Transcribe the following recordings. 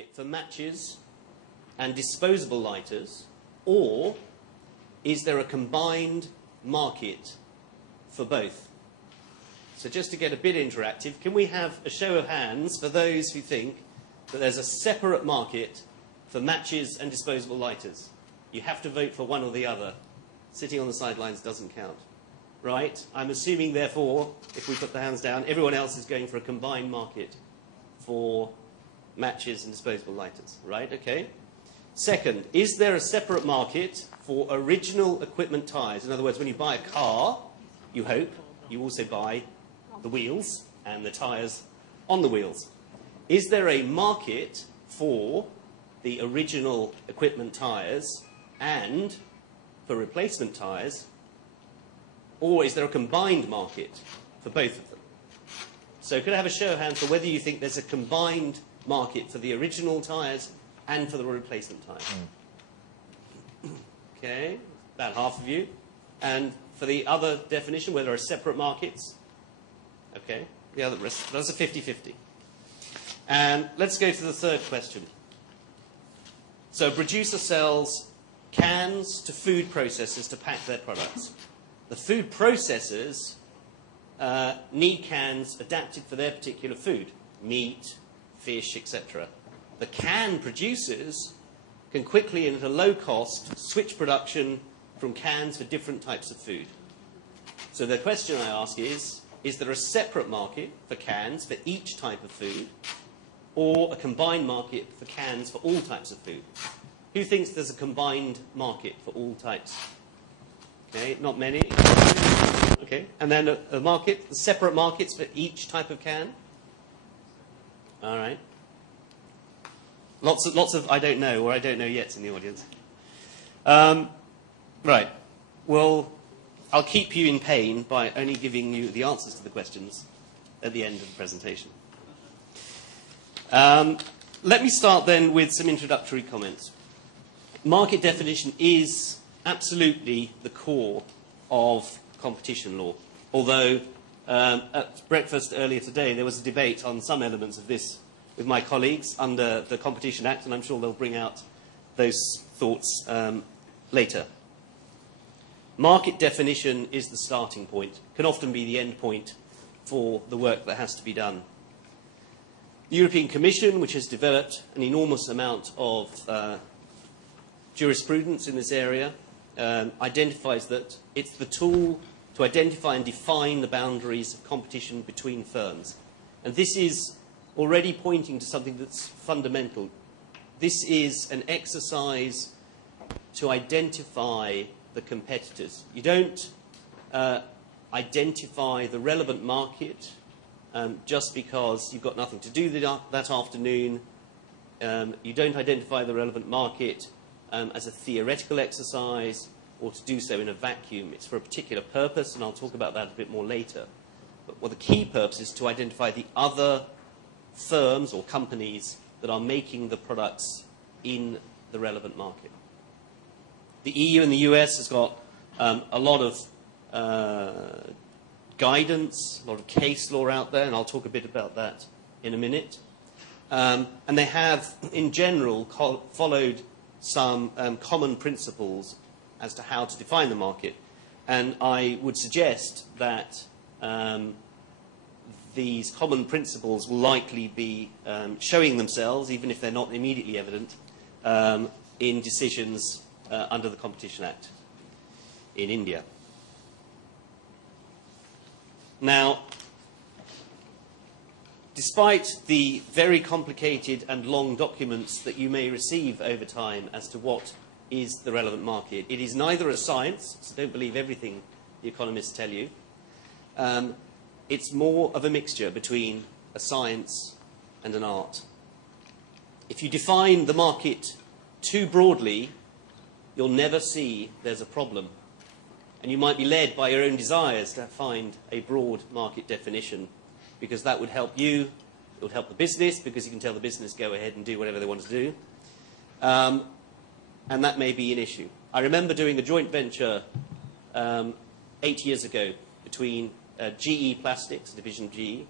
market for matches and disposable lighters, or is there a combined market for both? So just to get a bit interactive, can we have a show of hands for those who think that there's a separate market for matches and disposable lighters? You have to vote for one or the other. Sitting on the sidelines doesn't count. Right? I'm assuming, therefore, if we put the hands down, everyone else is going for a combined market for matches and disposable lighters. Right? Okay. Second, is there a separate market for original equipment tyres? In other words, when you buy a car, you hope, you also buy the wheels and the tyres on the wheels. Is there a market for the original equipment tyres and for replacement tyres, or is there a combined market for both of them? So could I have a show of hands for whether you think there's a combined market for the original tyres and for the replacement tyres? Okay, about half of you. And for the other definition, where there are separate markets? Okay, the other rest, that's a 50-50. And let's go to the third question. So a producer sells cans to food processors to pack their products. The food processors need cans adapted for their particular food, meat, fish, etc. The can producers can quickly and at a low cost switch production from cans for different types of food. So the question I ask is there a separate market for cans for each type of food, or a combined market for cans for all types of food? Who thinks there's a combined market for all types? Okay, not many. Okay, and then a market, separate markets for each type of can? All right. Lots of I don't know or I don't know yet in the audience. Right. Well, I'll keep you in pain by only giving you the answers to the questions at the end of the presentation. Let me start then with some introductory comments. Market definition is absolutely the core of competition law. Although at breakfast earlier today there was a debate on some elements of this with my colleagues under the Competition Act, and I'm sure they'll bring out those thoughts later. Market definition is the starting point, can often be the end point for the work that has to be done. The European Commission, which has developed an enormous amount of jurisprudence in this area, identifies that it's the tool to identify and define the boundaries of competition between firms. And this is already pointing to something that's fundamental. This is an exercise to identify the competitors. You don't identify the relevant market just because you've got nothing to do that afternoon. You don't identify the relevant market as a theoretical exercise or to do so in a vacuum. It's for a particular purpose, and I'll talk about that a bit more later. But the key purpose is to identify the other firms or companies that are making the products in the relevant market. The EU and the US has got a lot of guidance, a lot of case law out there, and I'll talk a bit about that in a minute. And they have, in general, followed some common principles as to how to define the market. And I would suggest that these common principles will likely be showing themselves, even if they're not immediately evident, in decisions under the Competition Act in India. Now, despite the very complicated and long documents that you may receive over time as to what is the relevant market, it is neither a science, so don't believe everything the economists tell you. It's more of a mixture between a science and an art. If you define the market too broadly, you'll never see there's a problem. And you might be led by your own desires to find a broad market definition, because that would help you, it would help the business, because you can tell the business go ahead and do whatever they want to do. And that may be an issue. I remember doing a joint venture 8 years ago between GE Plastics, division GE,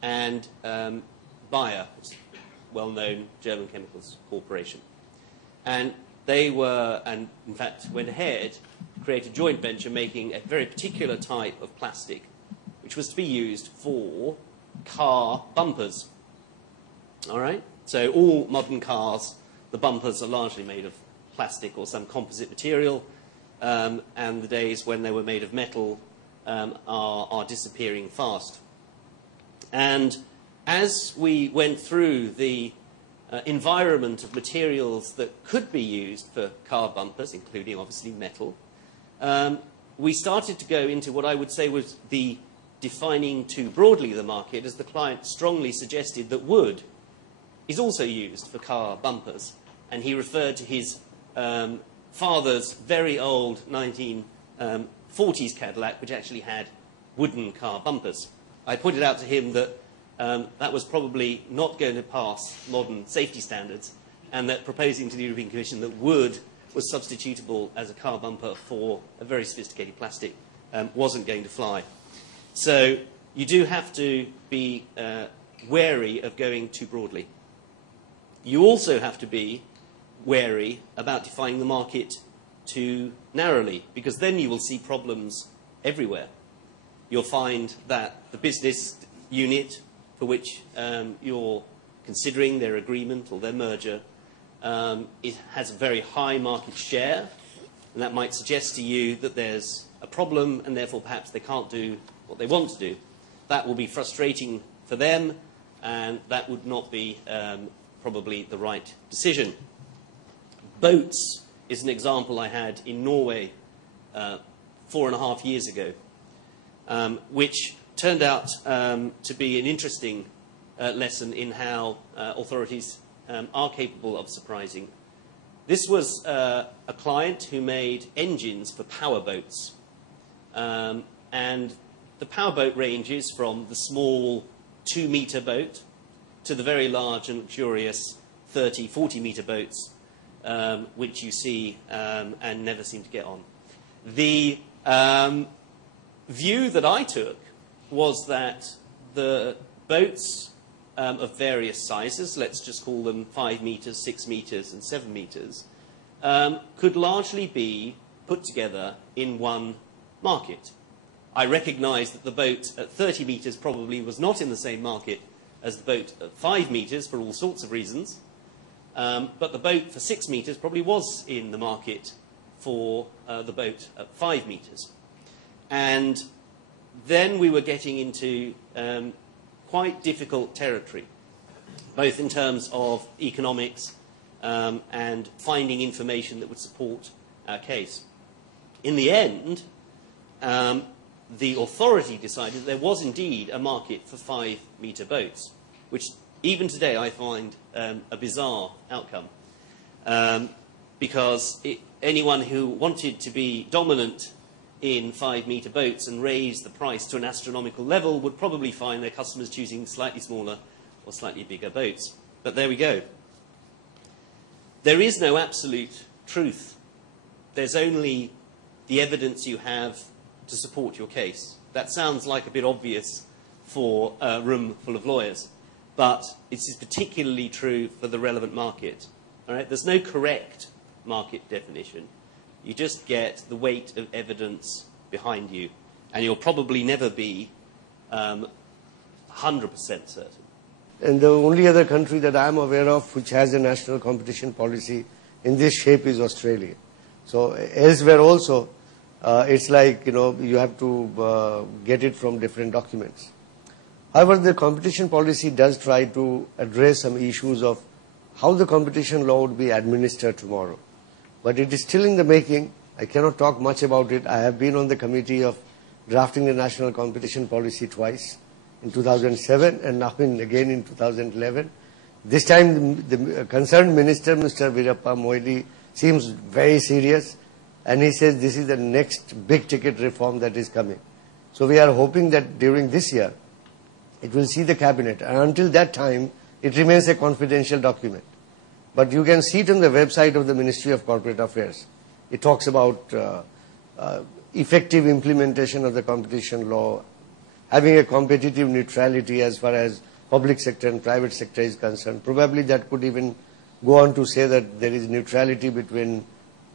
and Bayer, well-known German chemicals corporation. And they were, and in fact went ahead, created a joint venture making a very particular type of plastic, which was to be used for car bumpers. All right? So all modern cars, the bumpers are largely made of plastic or some composite material, and the days when they were made of metal are disappearing fast. And as we went through the environment of materials that could be used for car bumpers, including obviously metal, we started to go into what I would say was the defining too broadly the market, as the client strongly suggested that wood is also used for car bumpers. And he referred to his father's very old 1940s Cadillac, which actually had wooden car bumpers. I pointed out to him that that was probably not going to pass modern safety standards, and that proposing to the European Commission that wood was substitutable as a car bumper for a very sophisticated plastic wasn't going to fly. So you do have to be wary of going too broadly. You also have to be wary about defining the market too narrowly, because then you will see problems everywhere. You'll find that the business unit for which you're considering their agreement or their merger, it has a very high market share, and that might suggest to you that there's a problem and therefore perhaps they can't do what they want to do. That will be frustrating for them, and that would not be probably the right decision. Boats is an example I had in Norway 4.5 years ago, which turned out to be an interesting lesson in how authorities are capable of surprising. This was a client who made engines for powerboats. And the powerboat ranges from the small 2-metre boat to the very large and luxurious 30, 40-metre boats, which you see and never seem to get on. The view that I took was that the boats of various sizes, let's just call them 5 metres, 6 metres and 7 metres, could largely be put together in one market. I recognise that the boat at 30 metres probably was not in the same market as the boat at 5 metres for all sorts of reasons, but the boat for 6 metres probably was in the market for the boat at 5 metres. And then we were getting into quite difficult territory, both in terms of economics and finding information that would support our case. In the end, the authority decided there was indeed a market for 5-metre boats, which even today I find a bizarre outcome, because anyone who wanted to be dominant in 5-metre boats and raise the price to an astronomical level would probably find their customers choosing slightly smaller or slightly bigger boats. But there we go. There is no absolute truth. There's only the evidence you have to support your case. That sounds like a bit obvious for a room full of lawyers, but it is particularly true for the relevant market. All right? There's no correct market definition. You just get the weight of evidence behind you, and you'll probably never be 100% certain. And the only other country that I'm aware of which has a national competition policy in this shape is Australia. So elsewhere also, it's like, you have to get it from different documents. However, the competition policy does try to address some issues of how the competition law would be administered tomorrow. But it is still in the making. I cannot talk much about it. I have been on the committee of drafting the national competition policy twice, in 2007 and now again in 2011. This time the concerned minister, Mr. Veerappa Moily, seems very serious, and he says this is the next big ticket reform that is coming. So we are hoping that during this year it will see the cabinet, and until that time it remains a confidential document. But you can see it on the website of the Ministry of Corporate Affairs. It talks about effective implementation of the competition law, having a competitive neutrality as far as public sector and private sector is concerned. Probably that could even go on to say that there is neutrality between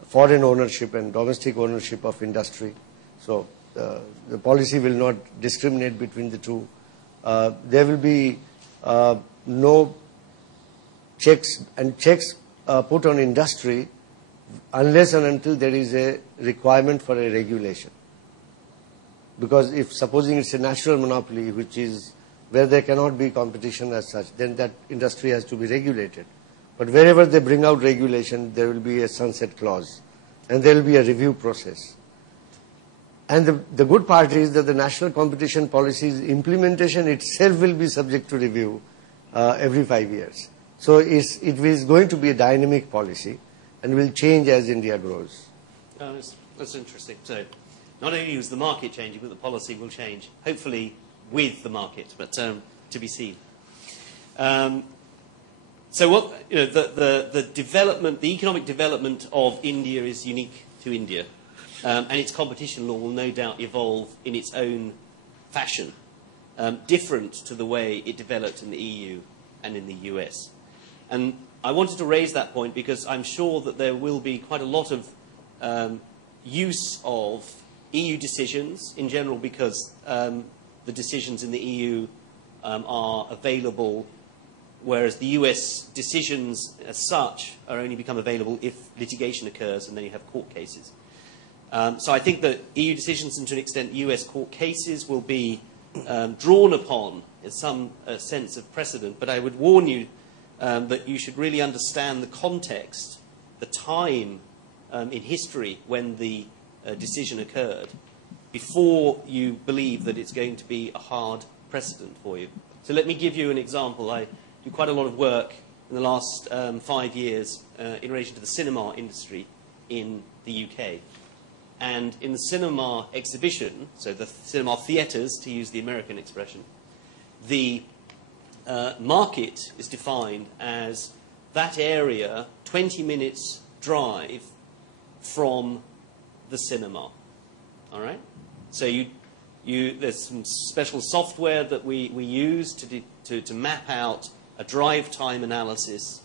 foreign ownership and domestic ownership of industry. So the policy will not discriminate between the two. There will be no checks put on industry unless and until there is a requirement for a regulation. Because if supposing it's a natural monopoly, which is where there cannot be competition as such, then that industry has to be regulated. But wherever they bring out regulation, there will be a sunset clause and there will be a review process. And the good part is that the national competition policy's implementation itself will be subject to review every 5 years. So it is going to be a dynamic policy and will change as India grows. That's interesting. So not only is the market changing, but the policy will change, hopefully with the market, but to be seen. So what, the development, the economic development of India is unique to India, and its competition law will no doubt evolve in its own fashion, different to the way it developed in the EU and in the US. And I wanted to raise that point because I'm sure that there will be quite a lot of use of EU decisions in general, because the decisions in the EU are available, whereas the US decisions as such are only become available if litigation occurs and then you have court cases. So I think that EU decisions and to an extent US court cases will be drawn upon in some sense of precedent, but I would warn you that you should really understand the context, the time in history when the decision occurred, before you believe that it's going to be a hard precedent for you. So let me give you an example. I do quite a lot of work in the last 5 years in relation to the cinema industry in the UK. And in the cinema exhibition, so the cinema theatres, to use the American expression, the market is defined as that area 20 minutes drive from the cinema. All right? So there's some special software that we use to map out a drive time analysis,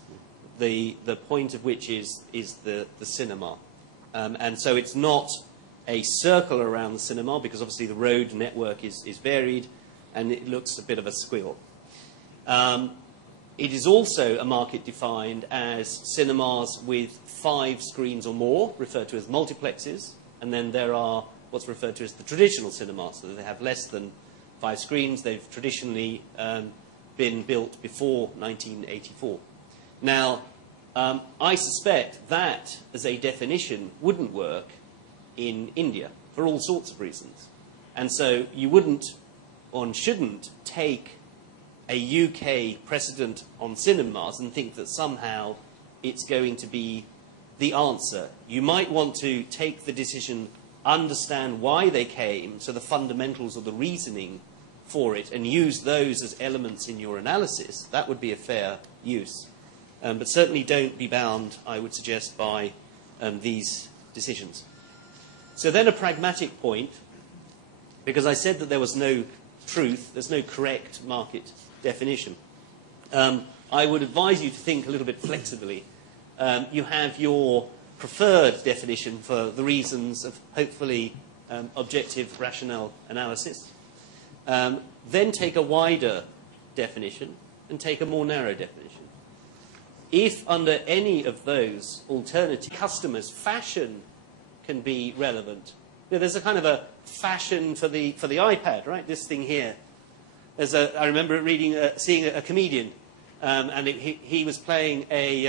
the point of which is the cinema. And so it's not a circle around the cinema, because obviously the road network is varied and it looks a bit of a squiggle. It is also a market defined as cinemas with 5 screens or more, referred to as multiplexes, and then there are what's referred to as the traditional cinemas, so they have less than 5 screens. They've traditionally been built before 1984. Now, I suspect that, as a definition, wouldn't work in India for all sorts of reasons. And so you wouldn't, or shouldn't, take a UK precedent on cinemas and think that somehow it's going to be the answer. You might want to take the decision, understand why they came, so the fundamentals or the reasoning for it, and use those as elements in your analysis. That would be a fair use. But certainly don't be bound, I would suggest, by these decisions. So then a pragmatic point, because I said that there was no truth, there's no correct market definition. I would advise you to think a little bit flexibly. You have your preferred definition for the reasons of hopefully objective rationale analysis. Then take a wider definition and take a more narrow definition. If under any of those alternative customers, fashion can be relevant. You know, there's a kind of a fashion for the iPad, right? This thing here. I remember seeing a comedian, and he was playing the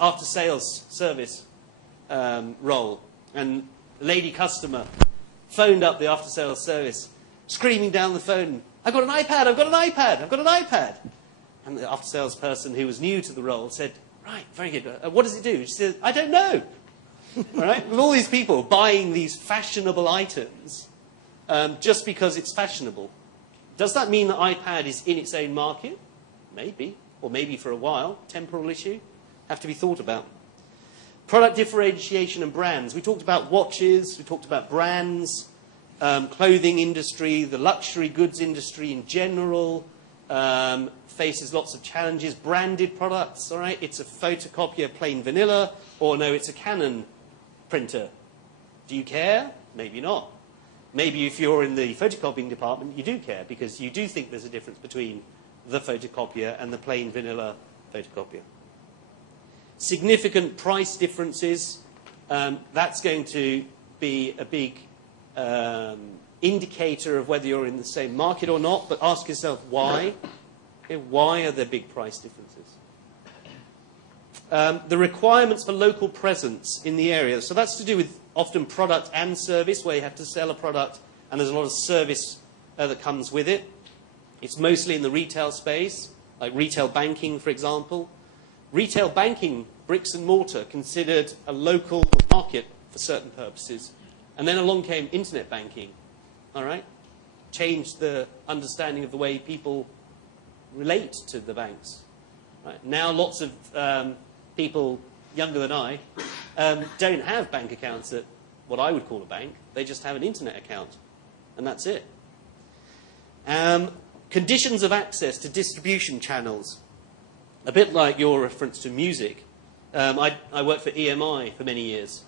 after sales service role, and a lady customer phoned up the after sales service, screaming down the phone, "I've got an iPad! I've got an iPad! I've got an iPad!" And the after sales person who was new to the role said, "Right, very good. What does it do?" She said, "I don't know." All right? With all these people buying these fashionable items just because it's fashionable, does that mean that iPad is in its own market? Maybe, or maybe for a while. Temporal issue, have to be thought about. Product differentiation and brands. We talked about watches, we talked about brands, clothing industry, the luxury goods industry in general, faces lots of challenges. Branded products, all right? It's a photocopier, plain vanilla, or no, it's a Canon printer. Do you care? Maybe not. Maybe if you're in the photocopying department, you do care, because you do think there's a difference between the photocopier and the plain vanilla photocopier. Significant price differences. That's going to be a big indicator of whether you're in the same market or not, but ask yourself why. Okay, why are there big price differences? The requirements for local presence in the area. So that's to do with often product and service, where you have to sell a product and there's a lot of service that comes with it. It's mostly in the retail space, like retail banking, for example. Retail banking, bricks and mortar, considered a local market for certain purposes. And then along came internet banking, all right? Changed the understanding of the way people relate to the banks. Right? Now lots of people younger than I don't have bank accounts at what I would call a bank. They just have an internet account, and that's it. Conditions of access to distribution channels. A bit like your reference to music. I worked for EMI for many years,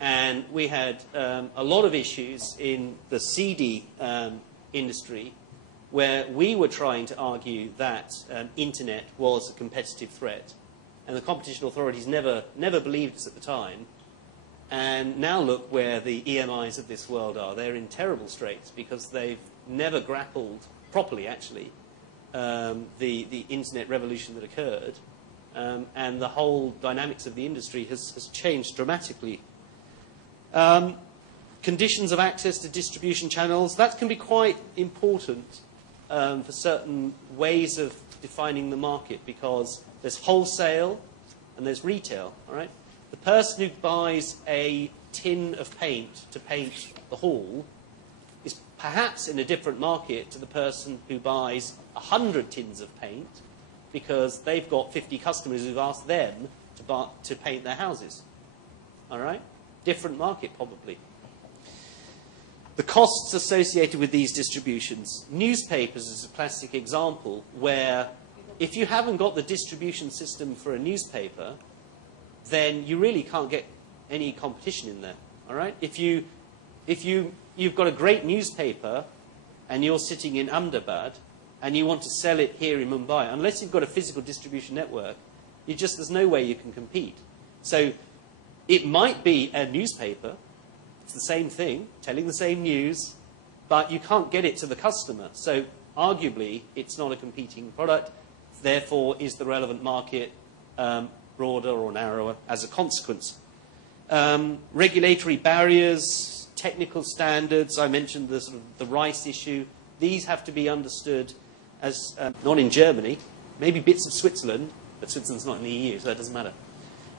and we had a lot of issues in the CD industry where we were trying to argue that internet was a competitive threat. And the competition authorities never believed us at the time. And now look where the EMIs of this world are. They're in terrible straits because they've never grappled properly, actually, the internet revolution that occurred. And the whole dynamics of the industry has changed dramatically. Conditions of access to distribution channels, that can be quite important for certain ways of defining the market, because there's wholesale and there's retail, all right? The person who buys a tin of paint to paint the hall is perhaps in a different market to the person who buys 100 tins of paint because they've got 50 customers who've asked them to paint their houses, all right? Different market, probably. The costs associated with these distributions. Newspapers is a classic example where if you haven't got the distribution system for a newspaper, then you really can't get any competition in there, all right? If you've got a great newspaper and you're sitting in Ahmedabad and you want to sell it here in Mumbai, unless you've got a physical distribution network, there's no way you can compete. So it might be a newspaper, it's the same thing, telling the same news, but you can't get it to the customer. So arguably, it's not a competing product. Therefore, is the relevant market broader or narrower as a consequence? Regulatory barriers, technical standards. I mentioned the sort of the rice issue. These have to be understood as not in Germany, maybe bits of Switzerland, but Switzerland's not in the EU, so that doesn't matter.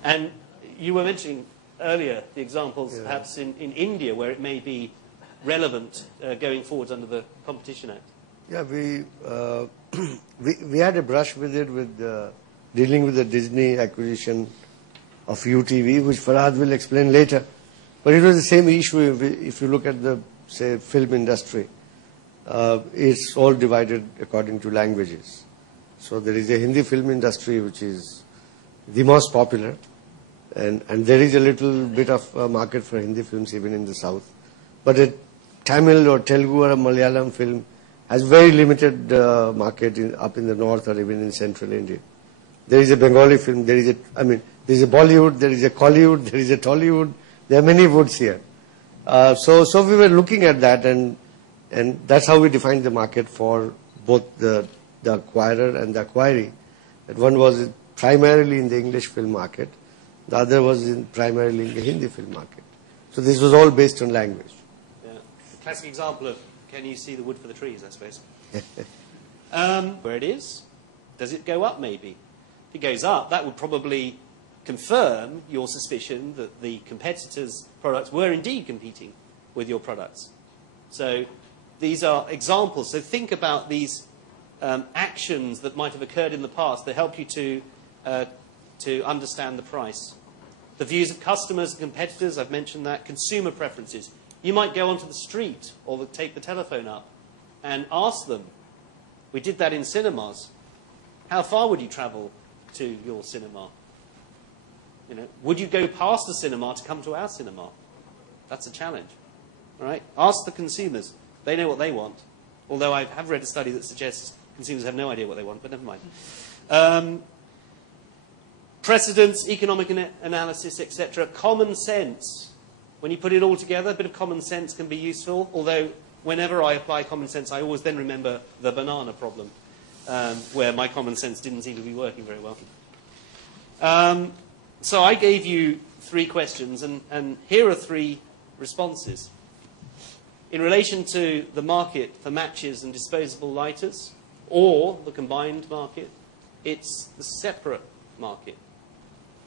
And you were mentioning earlier the examples, perhaps in India, where it may be relevant going forwards under the Competition Act. Yeah, we had a brush with it with dealing with the Disney acquisition of UTV, which Farhad will explain later. But it was the same issue if you look at the, say, film industry. It's all divided according to languages. So there is a Hindi film industry which is the most popular, and there is a little bit of a market for Hindi films even in the south. But a Tamil or Telugu or a Malayalam film has very limited market up in the north or even in central India. There is a Bengali film, there is a Bollywood, there is a Collywood, there is a Tollywood. There are many woods here. So we were looking at that, and that's how we defined the market for both the acquirer and the acquiree. That one was primarily in the English film market, the other was primarily in the Hindi film market. So this was all based on language. Yeah. A classic example of, can you see the wood for the trees, I suppose. Where it is, does it go up maybe? If it goes up, that would probably confirm your suspicion that the competitors' products were indeed competing with your products. So these are examples. So think about these actions that might have occurred in the past that help you to understand the price. The views of customers and competitors, I've mentioned that. Consumer preferences. You might go onto the street or take the telephone up and ask them, We did that in cinemas. How far would you travel to your cinema? You know, would you go past the cinema to come to our cinema? That's a challenge. All right? Ask the consumers. They know what they want. Although I have read a study that suggests consumers have no idea what they want, but never mind. Precedents, economic analysis, etc. Common sense. When you put it all together, a bit of common sense can be useful, although whenever I apply common sense, I always then remember the banana problem, where my common sense didn't seem to be working very well. So I gave you 3 questions, and here are 3 responses. In relation to the market for matches and disposable lighters, or the combined market, it's the separate market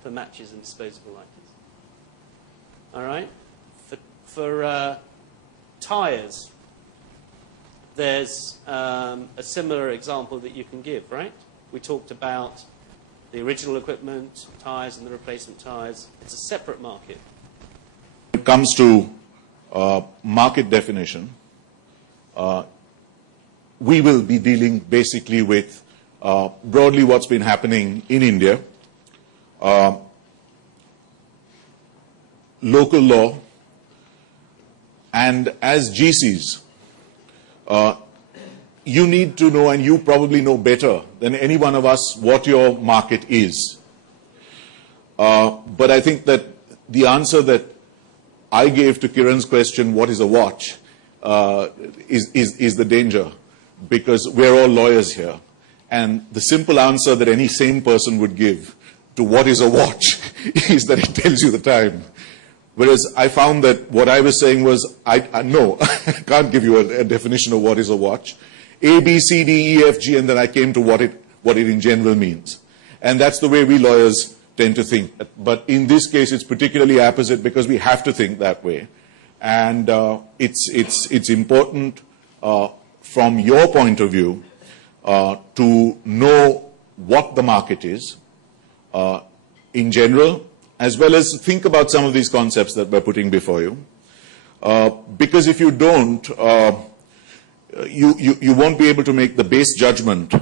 for matches and disposable lighters. All right? For tyres, there's a similar example that you can give, right? We talked about the original equipment, tyres and the replacement tyres. It's a separate market. When it comes to market definition, we will be dealing basically with broadly what's been happening in India, local law, and as GCs, you need to know, and you probably know better than any one of us, what your market is. But I think that the answer that I gave to Kiran's question, what is a watch, is the danger, because we're all lawyers here. And the simple answer that any sane person would give to what is a watch is that it tells you the time. Whereas I found that what I was saying was, no, I can't give you a definition of what is a watch. A, B, C, D, E, F, G, and then I came to what it in general means. And that's the way we lawyers tend to think. But in this case, it's particularly apposite because we have to think that way. And it's important from your point of view to know what the market is in general, as well as think about some of these concepts that we're putting before you. Because if you don't, you won't be able to make the base judgment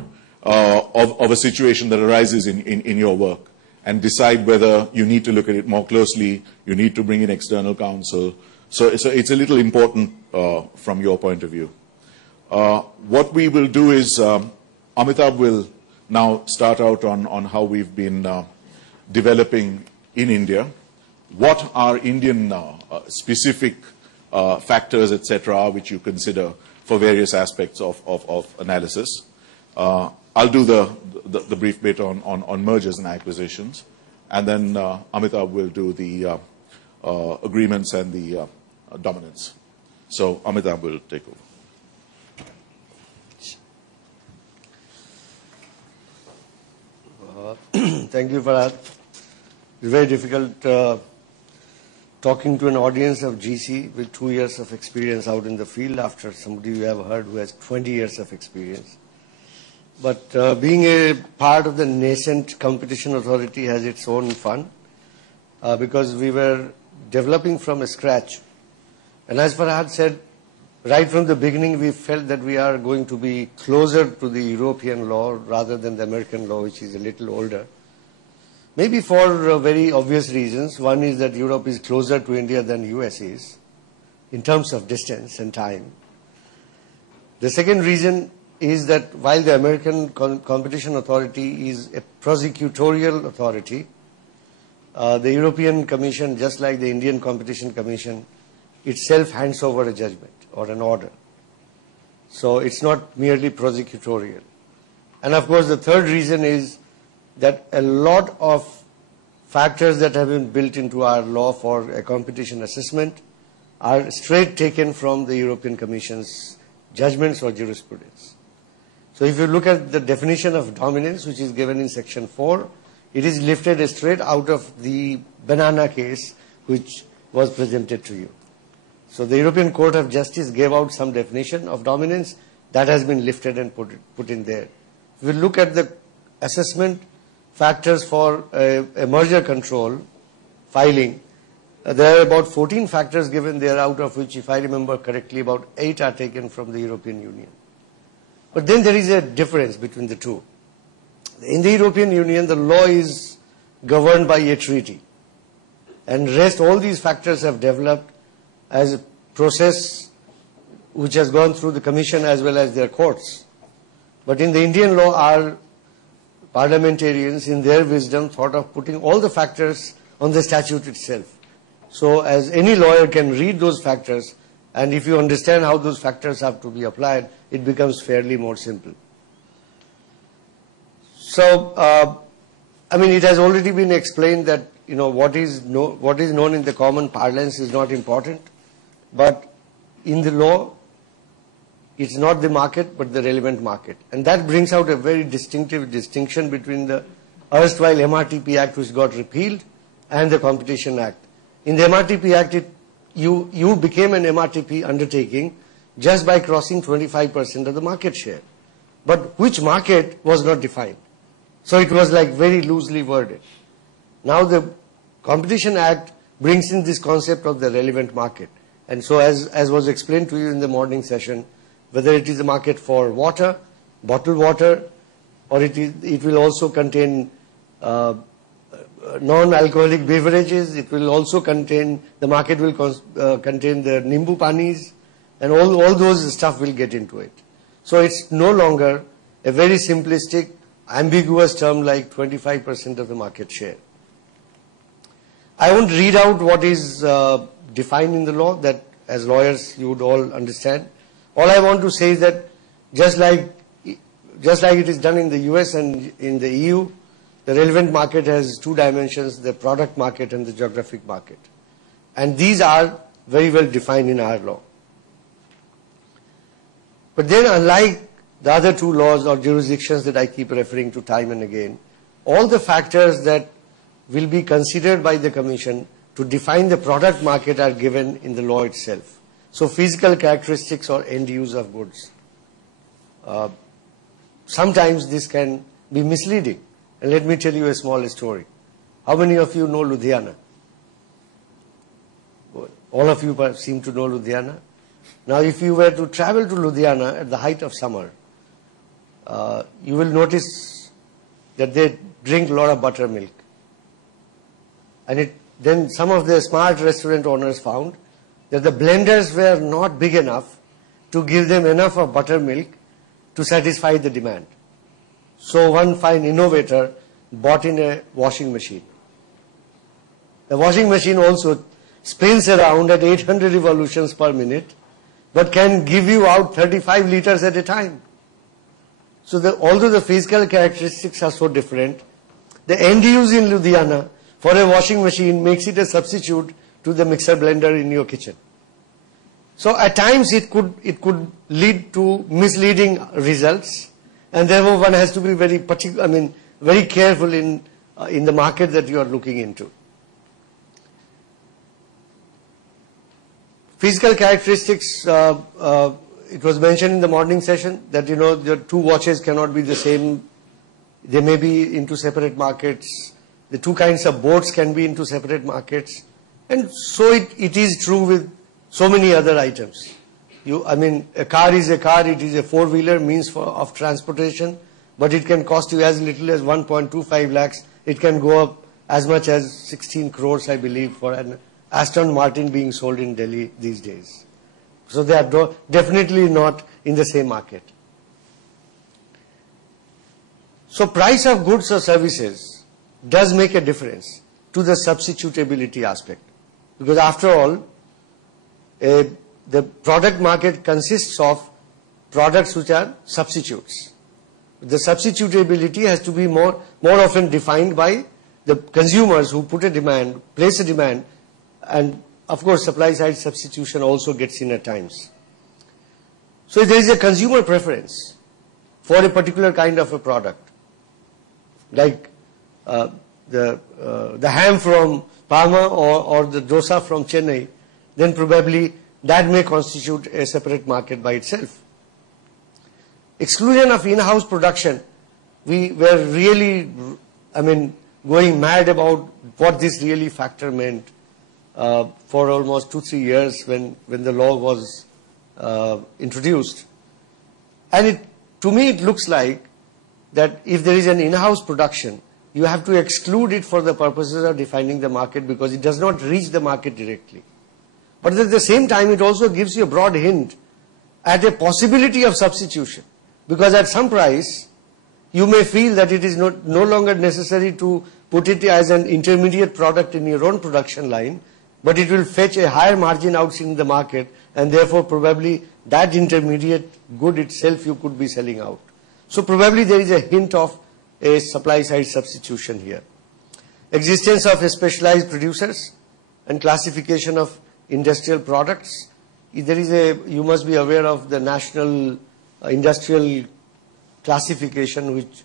of a situation that arises in your work and decide whether you need to look at it more closely, you need to bring in external counsel. So it's a little important from your point of view. What we will do is, Amitabh will now start out on how we've been developing in India, what are Indian specific factors, etc., are which you consider for various aspects of analysis. I'll do the brief bit on mergers and acquisitions, and then Amitabh will do the agreements and the dominance. So Amitabh will take over. Thank you, Farhad. It's very difficult talking to an audience of GC with 2 years of experience out in the field after somebody you have heard who has 20 years of experience. But being a part of the nascent competition authority has its own fun because we were developing from scratch. And as Farhad said, right from the beginning we felt that we are going to be closer to the European law rather than the American law, which is a little older. Maybe for very obvious reasons. One is that Europe is closer to India than US is in terms of distance and time. The second reason is that while the American Competition Authority is a prosecutorial authority, the European Commission, just like the Indian Competition Commission, itself hands over a judgment or an order. So it's not merely prosecutorial. And of course the third reason is that a lot of factors that have been built into our law for a competition assessment are straight taken from the European Commission's judgments or jurisprudence. So if you look at the definition of dominance, which is given in section 4, it is lifted straight out of the banana case which was presented to you. So the European Court of Justice gave out some definition of dominance that has been lifted and put in there. If we look at the assessment factors for a merger control filing, there are about 14 factors given there, out of which, if I remember correctly, about 8 are taken from the European Union. But then there is a difference between the two. In the European Union, the law is governed by a treaty. And rest, all these factors have developed as a process which has gone through the Commission as well as their courts. But in the Indian law, our parliamentarians, in their wisdom, thought of putting all the factors on the statute itself. So as any lawyer can read those factors, and if you understand how those factors have to be applied, it becomes fairly more simple. So, I mean, it has already been explained that, you know, what is known in the common parlance is not important, but in the law, it's not the market, but the relevant market. And that brings out a very distinctive distinction between the erstwhile MRTP Act, which got repealed, and the Competition Act. In the MRTP Act, you became an MRTP undertaking just by crossing 25% of the market share. But which market was not defined. So it was like very loosely worded. Now the Competition Act brings in this concept of the relevant market. And so as was explained to you in the morning session, whether it is a market for water, bottled water, or it will also contain non-alcoholic beverages, it will also contain, the market will contain the Nimbu Panis, and all those stuff will get into it. So it's no longer a very simplistic, ambiguous term like 25% of the market share. I won't read out what is defined in the law, that as lawyers you would all understand. All I want to say is that just like it is done in the US and in the EU, the relevant market has two dimensions, the product market and the geographic market. And these are very well defined in our law. But then, unlike the other two laws or jurisdictions that I keep referring to time and again, all the factors that will be considered by the Commission to define the product market are given in the law itself. So physical characteristics or end use of goods. Sometimes this can be misleading. And let me tell you a small story. How many of you know Ludhiana? All of you seem to know Ludhiana. Now if you were to travel to Ludhiana at the height of summer, you will notice that they drink a lot of buttermilk. And then some of the smart restaurant owners found that the blenders were not big enough to give them enough of buttermilk to satisfy the demand. So one fine innovator bought in a washing machine. The washing machine also spins around at 800 revolutions per minute, but can give you out 35 liters at a time. So although the physical characteristics are so different, the end use in Ludhiana for a washing machine makes it a substitute to the mixer blender in your kitchen. So at times it could lead to misleading results, and therefore one has to be very very careful in the market that you are looking into. Physical characteristics, it was mentioned in the morning session that, you know, the two watches cannot be the same. They may be into separate markets. The two kinds of boats can be into separate markets. And so it is true with so many other items. A car is a car, it is a four-wheeler means of transportation, but it can cost you as little as 1.25 lakhs. It can go up as much as 16 crores, I believe, for an Aston Martin being sold in Delhi these days. So they are definitely not in the same market. So price of goods or services does make a difference to the substitutability aspect. Because after all, the product market consists of products which are substitutes. The substitutability has to be more often defined by the consumers who put a demand, place a demand, and of course supply side substitution also gets in at times. So if there is a consumer preference for a particular kind of a product, like the ham from Parma or the dosa from Chennai, then probably that may constitute a separate market by itself. Exclusion of in-house production, we were really, going mad about what this really factor meant for almost 2-3 years when the law was introduced. And it to me it looks like that if there is an in-house production, you have to exclude it for the purposes of defining the market because it does not reach the market directly. But at the same time, it also gives you a broad hint at a possibility of substitution. Because at some price, you may feel that it is no longer necessary to put it as an intermediate product in your own production line, but it will fetch a higher margin out in the market, and therefore probably that intermediate good itself you could be selling out. So probably there is a hint of a supply side substitution here. Existence of specialized producers and classification of industrial products. There is you must be aware of the national industrial classification which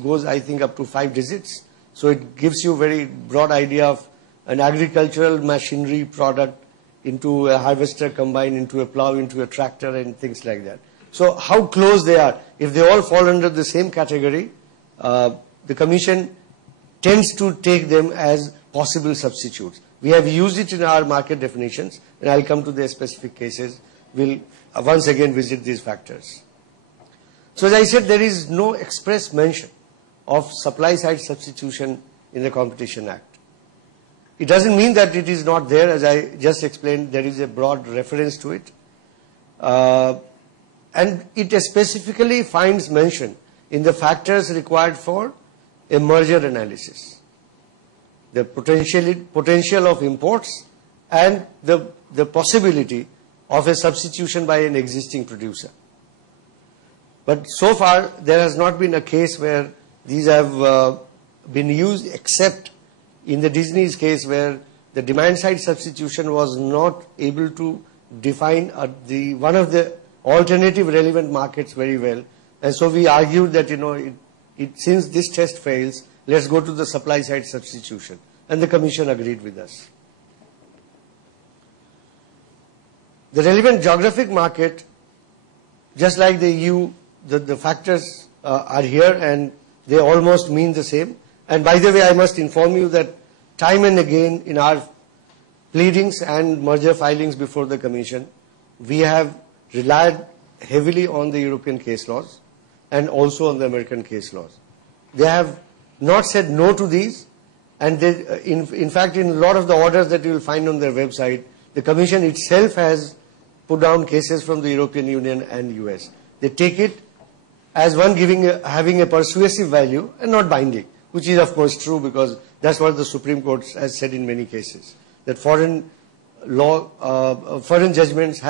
goes I think up to 5 digits. So it gives you very broad idea of an agricultural machinery product into a harvester combined into a plow, into a tractor and things like that. So how close they are. If they all fall under the same category, the Commission tends to take them as possible substitutes. We have used it in our market definitions, and I'll come to the specific cases. We'll once again visit these factors. So as I said, there is no express mention of supply side substitution in the Competition Act. It doesn't mean that it is not there. As I just explained, there is a broad reference to it. And it specifically finds mention in the factors required for a merger analysis. The potential of imports and the possibility of a substitution by an existing producer. But so far, there has not been a case where these have been used, except in the Disney's case where the demand side substitution was not able to define one of the alternative relevant markets very well. And so we argued that, since this test fails, let's go to the supply side substitution. And the Commission agreed with us. The relevant geographic market, just like the EU, the factors are here and they almost mean the same. And by the way, I must inform you that time and again in our pleadings and merger filings before the Commission, we have relied heavily on the European case laws and also on the American case laws. They have not said no to these, and they, in fact, in a lot of the orders that you will find on their website, the Commission itself has put down cases from the European Union and US. They take it as one having a persuasive value and not binding, which is of course true because that's what the Supreme Court has said in many cases, that foreign judgments have